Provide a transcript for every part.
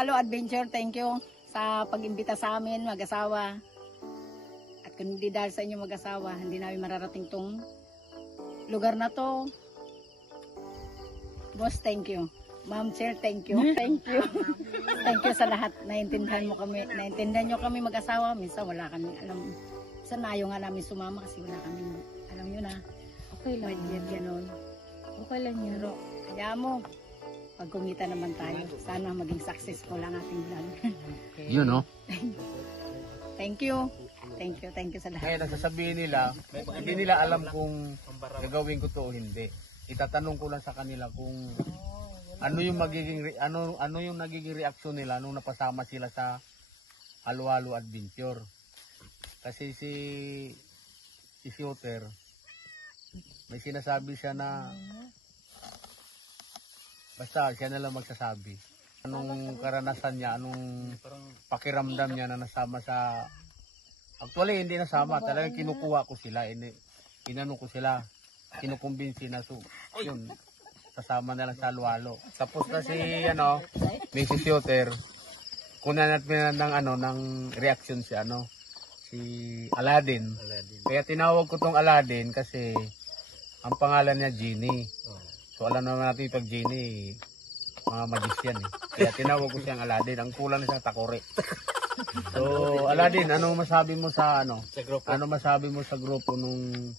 Halo-Halo Adventure, thank you sa pag-imbita sa amin, mag-asawa. At kung hindi dahil sa inyo mag-asawa, hindi namin mararating tong lugar na to. Boss, thank you. Ma'am Chair, thank you. Thank you. Thank you sa lahat. Naintindihan mo kami. Naintindihan nyo kami mag-asawa. Minsan wala kami alam. Minsan ayaw nga namin sumama kasi wala kami alam nyo na. Okay lang. Budget ganon. Okay lang yun. Pero kaya mo, pag kumita naman tayo, sana maging successful ang ating vlog. Okay. Yun, no? Thank you. Thank you. Thank you sa lahat. Ngayon, nasasabihin nila, hindi nila alam kung gagawin ko to o hindi. Itatanong ko lang sa kanila kung ano yung magiging ano yung nagiging reaksyon nila nung napasama sila sa Halo-Halo Adventure. Kasi si Shooter, may sinasabi siya na basta siya na lang magsasabi. Anong karanasan niya, anong pakiramdam niya na nasama sa... Actually, hindi nasama. Talagang kinukuha ko sila. Inano ko sila. Kinukumbinsi na. So, yun. Kasama na lang sa Halo-Halo. Tapos kasi, Mrs. Shooter, kunan natin ng reaction si Aladdin. Kaya tinawag ko tong Aladdin kasi ang pangalan niya Genie. So alam naman natin pag Genie, mga magician eh. Kaya tinawag ko siyang Aladdin. Ang kulang na siyang takore. So Aladdin, ano masabi mo sa sa grupo? Ano masabi mo sa grupo nung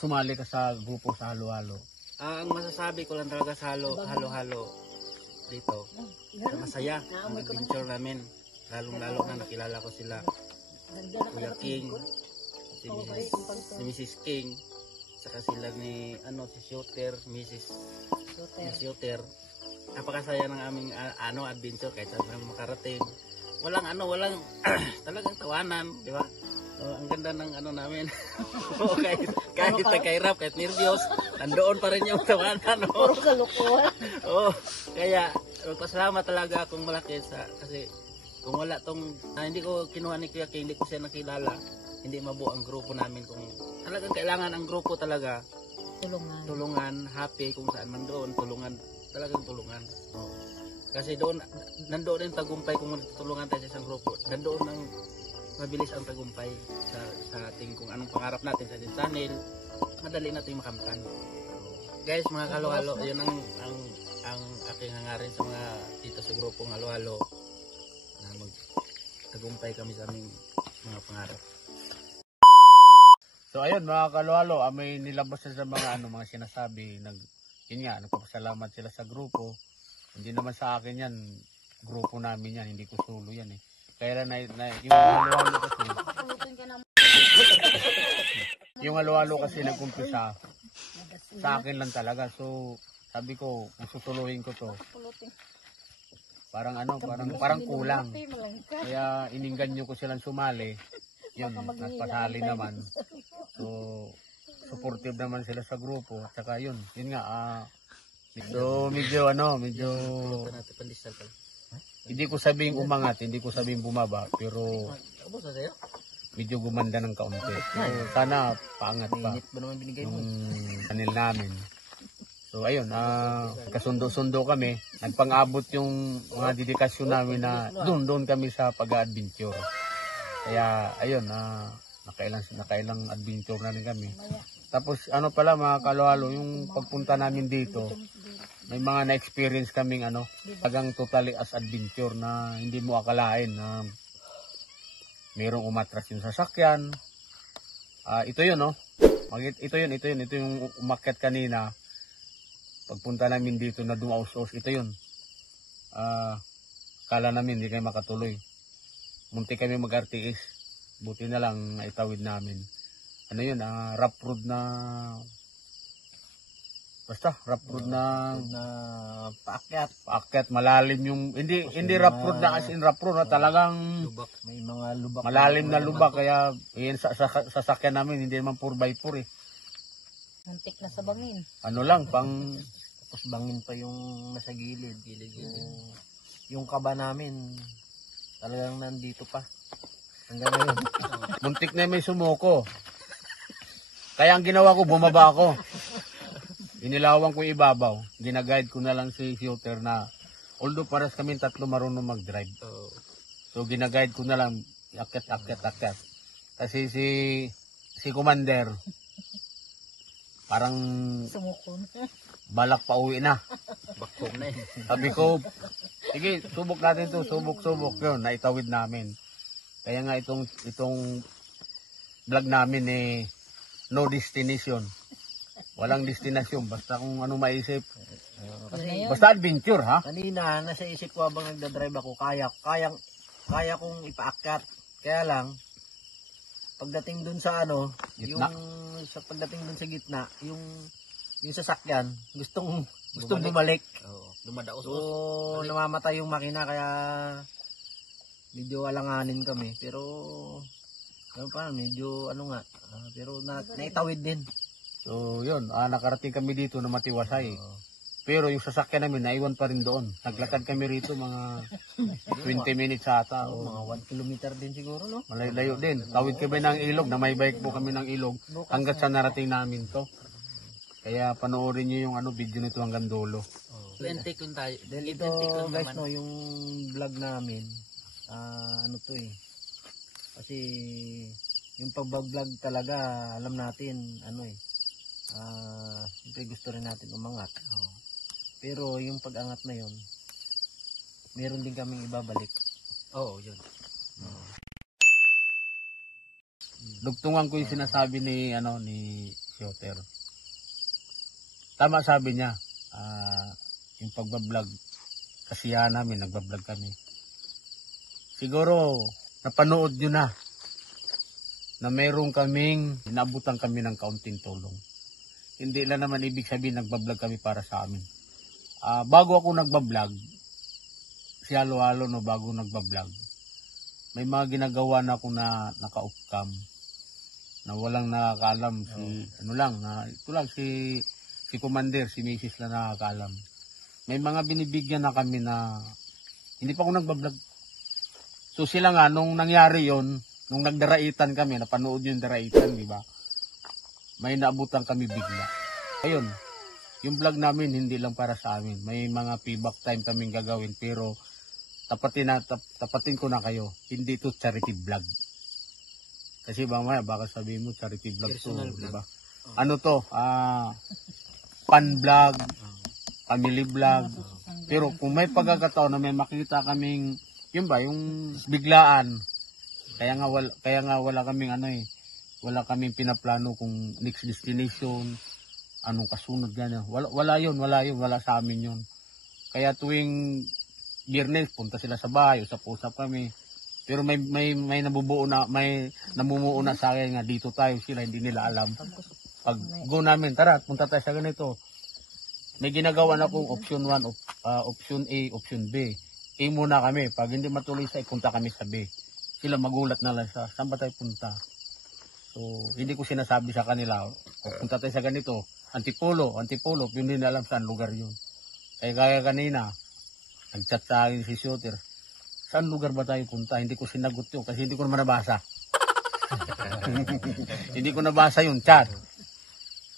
sumali ka sa grupo sa Halo-Halo? Ang masasabi ko lang talaga sa Halo-Halo dito, masaya ang adventure namin. Lalong-lalo na nakilala ko sila. Kuya King, si Mrs. King, saka sila ni si Shooter, Mrs. Shooter. Napakasaya ng aming adventure kahit saan makarating. Walang talagang tawanan, di ba? Ang ganda ng namin. kahit kahirap, kahit nervyos, nandoon pa rin yung tawanan. Puro kalukuhan. Kaya magpasalamat talaga akong malaki kasi kung wala hindi ko kinuha ni Kuya King, hindi ko siya nakilala, hindi mabuo ang grupo namin. Kung talagang kailangan ang grupo talaga, tulungan, happy kung saan man doon, talagang tulungan. Kasi nandoon yung tagumpay kung tulungan tayo sa isang grupo. Nandoon ang mabilis ang tagumpay sa ating kung anong pangarap natin sa ating channel, madali natin makamtan. Guys, mga Halo-Halo, yun ang aking hangarin sa mga dito sa grupong Halo-Halo na magtagumpay kami sa aming mga pangarap. So ayun mga Halo-Halo, may nilabas sa mga mga sinasabi, yun nga, nagpapasalamat sila sa grupo. Hindi naman sa akin yan, grupo namin yan, hindi ko solo yan eh. Kaya yung Halo-Halo kasi, yung Halo-Halo kasi nag-umpisa, sa akin lang talaga. So sabi ko, kung susuluhin ko to, parang kulang. Kaya iningganyo ko silang sumali. Yun, nagpasali naman. So, supportive naman sila sa grupo. At saka yun nga, so medyo hindi ko sabing umangat, hindi ko sabing bumaba, pero medyo gumanda ng kaunti. So, sana paangat pa yung channel namin. So ayun, kasundo-sundo kami, nagpang-abot yung mga dedikasyon namin na doon kami sa pag-adventure. Kaya ayun, nakailang adventure na rin kami. Tapos pala mga Halo-Halo, yung pagpunta namin dito, may mga na-experience kaming tagang totally as adventure na hindi mo akalain na mayroong umatras yung sasakyan. Ito yun, ito yung umakyat kanina. Pagpunta namin dito na dumaos-os, ito yun. Kala namin hindi kayo makatuloy. Munti kami mag-RTS. Buti na lang naitawid namin. Rough road na... Basta, rough road na paakyat. Malalim yung... Hindi rough road na as in rough road. Talagang Lubak. May mga lubak. Malalim na lubak. Kaya yun, sasakyan namin, hindi naman 4x4 eh. Muntik na sa bangin. Tapos bangin pa yung nasa gilid. Yung kaba namin, talagang nandito pa. Hanggang ngayon. Muntik na may sumuko. Kaya ang ginawa ko, bumaba ako. Inilawan ko yung ibabaw. Ginaguide ko na lang si Shooter na Although paras kami tatlo marunong mag-drive. Oo. So ginaguide ko na lang, akyat. Kasi si Commander, parang Sumukon. balak pa uwi na. Bakom na eh. Sabi ko, sige, subok natin to, subok. Yun, naitawid namin. Kaya nga itong vlog namin no destination. Walang destinasyon, basta kung ano maisip. Kasi Basta adventure, ha? Kanina, nasa isip ko habang nagdadrive ako, kaya kong ipaakyat. Kaya lang, pagdating dun sa Gitna. pagdating dun sa gitna, yung sasakyan, gustong bumalik. Oo. Dumadaos. So, namamatay yung makina, kaya medyo alanganin kami. Pero, medyo pero naitawid din. So, yun, nakarating kami dito na matiwasay. Pero yung sasakyan namin, naiwan pa rin doon. Naglakad kami rito mga 20 minutes ata. Mga 1 kilometer din siguro, no? Malayo din. Tawid kami ng ilog, na may bike po kami ng ilog hanggat sa narating namin to. Kaya panoorin nyo yung video nito hanggang dulo. Lentik kun tayo. Then ito, Lentik kun guys, naman. no, yung vlog namin, kasi yung pag-vlog talaga, alam natin, siyempre gusto rin natin umangat. Pero yung pag-angat na yun, meron din kaming ibabalik. Oo, yun. Dugtungan ko yung sinasabi ni Shooter. Tama sabi niya, yung pagbablog, kasiyahan namin, nagbablog kami. Siguro, napanood nyo na meron kaming, inabutan kami ng kaunting tulong. Hindi lang naman ibig sabihin nagbablog kami para sa amin. Bago ako nagbablog, si Halo-Halo, bago nagbablog, may mga ginagawa na ako na naka-off-cam, na walang nakakaalam, si Commander, si Mrs. lang nakakaalam. May mga binibigyan na kami na, hindi pa ako nagbablog. So sila nga, nung nangyari yon, nung nagdaraitan kami, napanood yung daraitan, di ba? May naabutan kami bigla. Ayun, yung vlog namin hindi lang para sa amin. May mga payback time kaming gagawin, pero tapatin ko na kayo. Hindi to charity vlog. Kasi baka sabihin mo charity vlog to, Personal di vlog. ba? Ano to? Fun vlog, family vlog. Pero kung may pagkakataon na may makita kaming, yun ba, yung biglaan. Kaya nga wala kaming wala kaming pinaplano kung next destination, anong kasunod gano'n. Wala sa amin yun. Kaya tuwing Biyernes, punta sila sa bahay, usap-usap kami. Pero may namumuo na sa akin nga dito tayo, sila hindi nila alam. Pag go namin, tara, punta tayo sa ganito. May ginagawa na akong option 1, option A, option B. A muna kami. Pag hindi matuloy sa A, punta kami sa B. Sila magulat na lang sa saan ba tayo punta. So, hindi ko sinasabi sa kanila, punta tayo sa ganito, Antipolo, hindi nila alam saan lugar yun. Kaya kanina, nag-chat sa akin si Shooter, saan lugar ba tayo punta? Hindi ko sinagot yun kasi hindi ko naman nabasa. Hindi ko nabasa yung chat.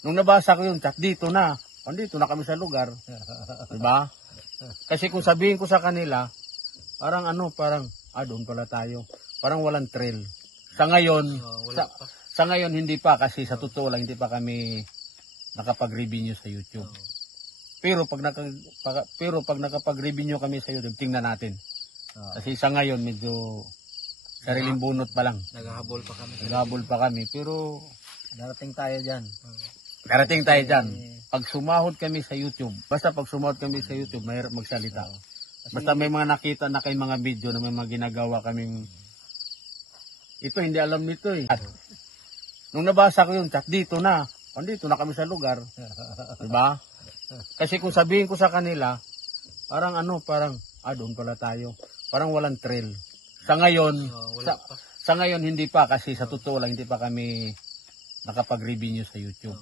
Nung nabasa ko yung chat, dito na kami sa lugar. Diba? Kasi kung sabihin ko sa kanila, parang doon pala tayo. Parang walang trail. Sa ngayon, sa ngayon hindi pa kasi sa totoo lang hindi pa kami nakapag-review sa YouTube. Pero pag nakapag-review kami sa YouTube, tingnan natin. Kasi sa ngayon medyo sariling bunot pa lang. Naghahabol pa kami. Pero Darating tayo dyan. Pag sumahod kami sa YouTube, mahirap magsalita. Basta may mga nakita na kay mga video na may mga ginagawa kaming, ito hindi alam nito eh. Nung nabasa ko yung chat, dito na kami sa lugar. Diba? Kasi kung sabihin ko sa kanila, parang doon pala tayo. Parang walang trail. Sa ngayon hindi pa kasi sa totoo lang hindi pa kami nakapag-review sa YouTube.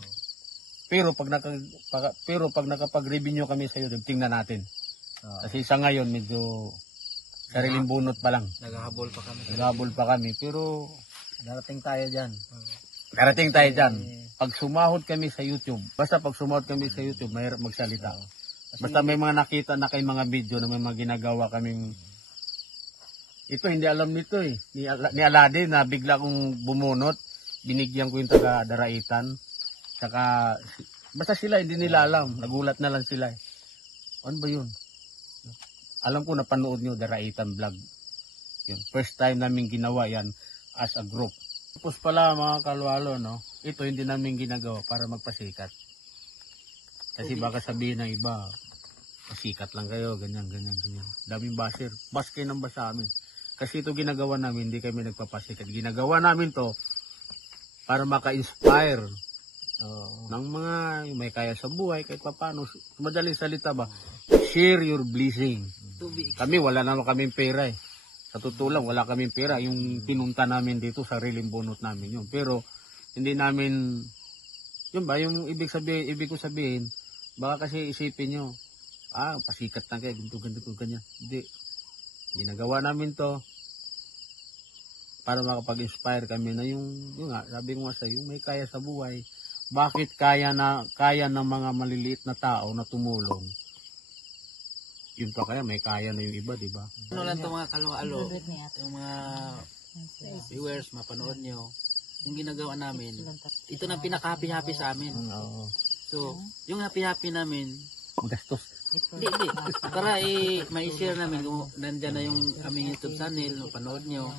Pero pag nakapag-review kami sa YouTube, tingnan natin. Kasi sa ngayon medyo sariling bunot pa lang. Naghahabol pa kami. Pero Darating tayo dyan. Pag sumahod kami sa YouTube, mahirap magsalita. Basta may mga nakita na kay mga video na may mga ginagawa kaming ito hindi alam nito eh. Ni Aladin na bigla kong bumunot, binigyan ko yung taga Daraitan. Saka basta sila hindi nila alam, nagulat na lang sila. Ano ba 'yun? Alam ko napanood niyo Daraitan vlog. Yun, first time namin ginawa 'yan as a group. Tapos pala mga kalwalo, no? Ito hindi namin ginagawa para magpasikat. Kasi baka sabihin ng iba, pasikat lang kayo, ganyan. Daming basher. Bas kayo ng bas sa amin. Kasi ito ginagawa namin, hindi kami nagpapasikat. Ginagawa namin to para maka-inspire ng mga may kaya sa buhay, kahit paano. Madaling salita ba? Share your blessing. Kami, wala naman kaming pera eh. Sa totoo lang, wala kaming pera. Yung pinunta namin dito, sariling bunot namin yun. Pero, hindi namin, yun ba, yung ibig ko sabihin, baka kasi isipin nyo, pasikat lang kayo, ganito, ganyan. Hindi. Ginagawa namin to para makapag-inspire kami na yung nga, sabi ko nga sa yung may kaya sa buhay. Bakit kaya ng mga maliliit na tao na tumulong? Yun pa kaya, may kaya na yung iba, di ba? Ano lang itong mga kalwalo, yung mga viewers, mapanood nyo, yung ginagawa namin, ito na pinaka-happy-happy sa amin. So, yung happy-happy namin, Magastos. Hindi. Para ma-share namin kung nandyan na yung aming YouTube channel, mapanood nyo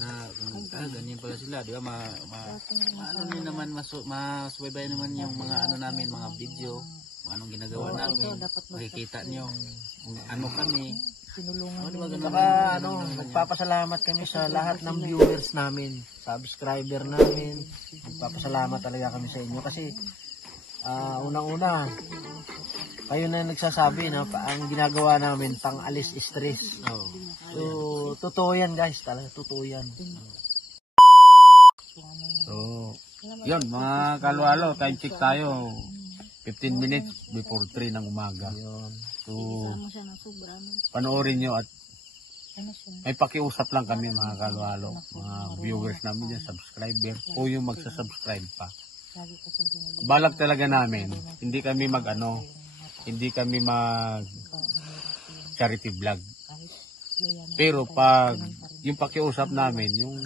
na ganyan pala sila, di ba? Ano nyo naman, masubaybayan naman yung mga ano namin, mga video, kung anong ginagawa namin, makikita nyo kung ano kami. Saka nagpapasalamat kami sa lahat ng viewers namin, subscriber namin. Nagpapasalamat talaga kami sa inyo kasi unang-una kayo na nagsasabi na ang ginagawa namin pang alis stress. So, totoo yan guys, talaga totoo yan. So, yun, mga kalwalo, time check tayo. 15 minutes before 3 ng umaga. So, panoorin nyo at may pakiusap lang kami mga kalwalo, mga viewers namin yan, subscriber, o yung magsasubscribe pa. Balak talaga namin, hindi kami hindi kami mag charity vlog. Pero pag yung pakiusap namin, yung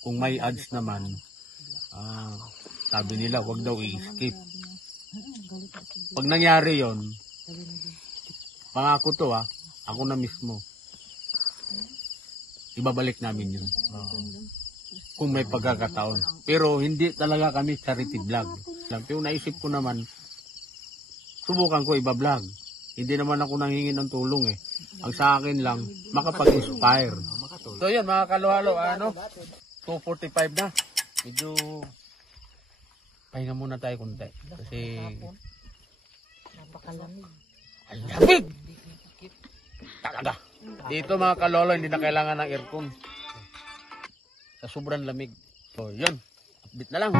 kung may ads naman, sabi nila wag daw i-skip. Pag nangyari yon, pangako to ako na mismo, ibabalik namin yun. Kung may pagkakataon. Pero hindi talaga kami charity vlog. Pero naisip ko naman, subukan ko iba-vlog. Hindi naman ako nanghingi ng tulong eh. Ang sa akin lang, makapag-inspire. So yun mga kaluhalo, 2:45 na. Medyo pahinga muna tayo konti. Kasi Napakalamig. ang lamig! Talaga. Dito mga kalolo, hindi na kailangan ng aircon. Sa sobrang lamig. So yun, update na lang.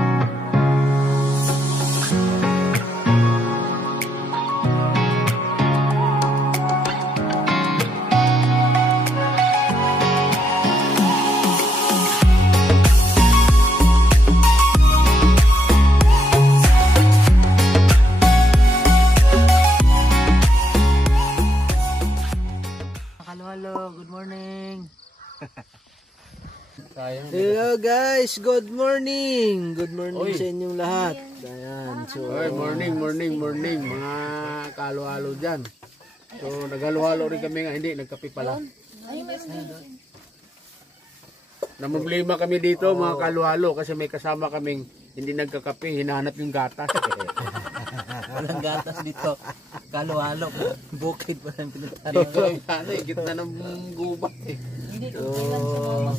Hello, good morning. Sayang. Hello guys, good morning. Good morning Oy. sa inyong lahat. Ayan, so Oy, morning mga kaluhalo dyan. So naghaluhalo rin kami nga, hindi, nagkape pala. Namumblema kami dito mga kaluhalo kasi may kasama kaming hindi nagkakape, hinahanap yung gatas. Walang gatas dito. Kalo-halo. Bukid pa lang pinuntahan. Dito, gitna ng gubat eh. So,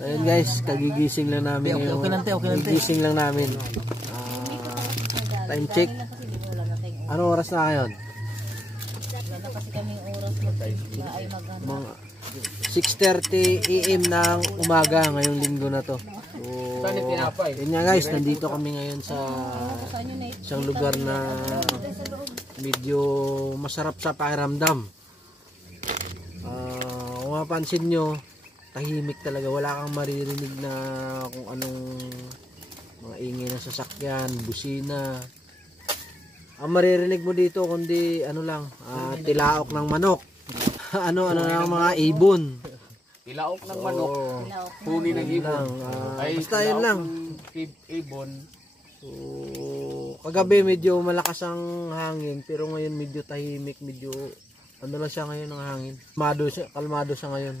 ayun guys, kagigising lang namin. Okay lang tayo, okay lang tayo. Kagigising lang namin. Time check. Ano oras na ngayon? Mga 6:30 AM ng umaga ngayong linggo na to. So, yun nga guys, nandito kami ngayon sa isang lugar na medyo masarap sa pakiramdam. Kung mapansin nyo, tahimik talaga. Wala kang maririnig na kung anong mga ingay ng sasakyan, busina. ang maririnig mo dito kundi ano lang, tilaok ng manok. ano ng mga ibon. Tilaok ng manok, huni ng ibon. Basta yun lang. Ibon. So, kagabi medyo malakas ang hangin, pero ngayon medyo tahimik, medyo ano lang siya ngayon ang hangin. Kalmado siya ngayon.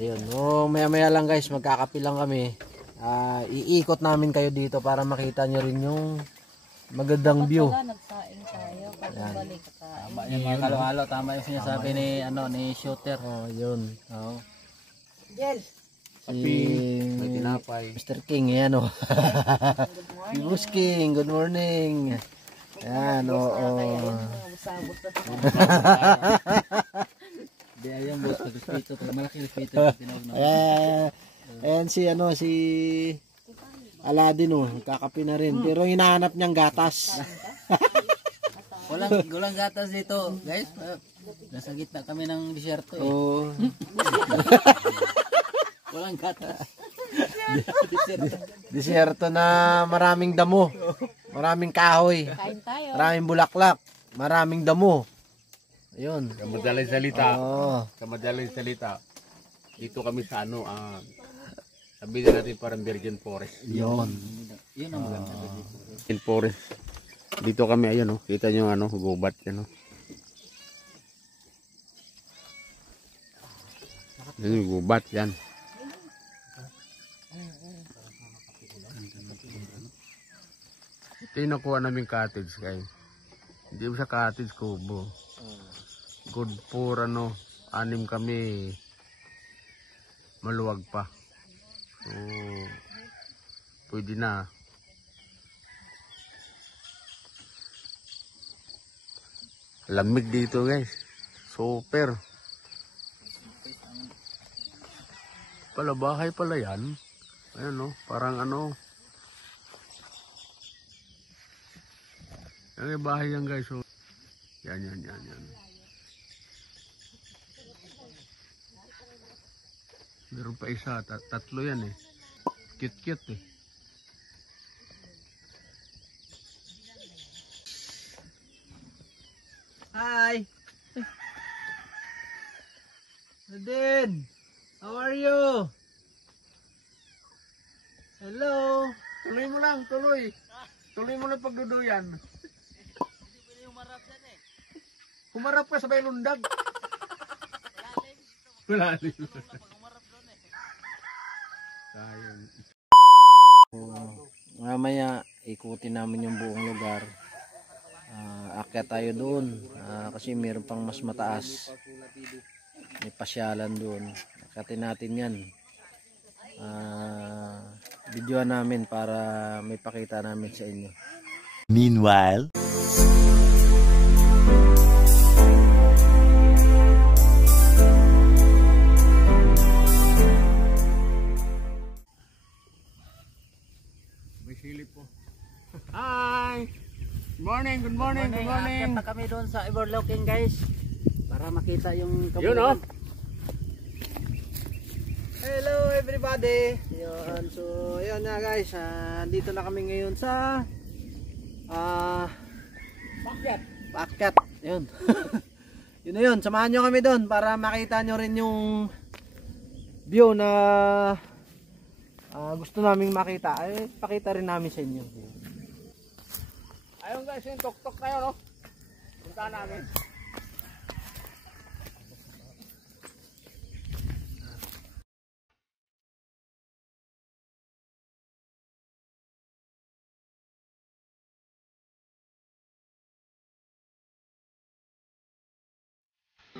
Ayun, maya-maya lang guys, magkakape lang kami. Iikot namin kayo dito para makita nyo rin yung magandang view. Nagsaing tayo, pagbalik ka. Tama yung mga kalo-halo, tama yung sinasabi ni shooter. Yun. May tinapay. Mr. King, yan o. Si Boss King, good morning. Yan, oo. Di ayang boss, respeto, malaki respeto. Ayan si Aladdin kakape na rin. Pero hinahanap niyang gatas. Walang gatas dito, guys. Nasa gitna kami ng disyerto eh. Oo. Walang gatas. Disyerto na maraming damo. Maraming kahoy. Kain tayo. Maraming bulaklak. Maraming damo. Ayun. Sa madaling salita. Oo. Sa madaling salita. Dito kami sa sabihin natin parang Virgin Forest. Yun. Yun ang maganda dito. Virgin Forest. Dito kami, ayun kita nyo gubat yan Yan yung gubat yan. Ito yung nakuha namin cottage guys. Hindi mo sa cottage kubo. Good for 6 kami. Maluwag pa. So, pwede na. Lamig dito guys. Super. Pala bahay pala yan. Ayan parang Yan yung bahay yan guys. So, yan. Meron pa isa, tatlo yan eh. Cute eh. Hi. Nadine, how are you? Hello. Tuloy mo lang, tuloy. Tuloy mo lang pagduduyan. Humarap ka sabay lundag. Malalim. Sayang. Mamaya ikutin namin yung buong lugar. Akyat tayo doon kasi mayroon pang mas mataas. May pasyalan doon. Akyatin natin yan. Videoan namin para may pakita namin sa inyo. Meanwhile, May silip po. Hi! Good morning. Aakyat na kami doon sa overlooking guys. Para makita yung Yun Hello everybody. Yun. So, ayun na guys. Dito na kami ngayon sa Pakyat. Yun. Yun na yun. Samahan nyo kami doon para makita nyo rin yung view na gusto naming makita. Ay, pakita rin namin sa inyo. Ayun guys, yung tok-tok na yun Punta namin.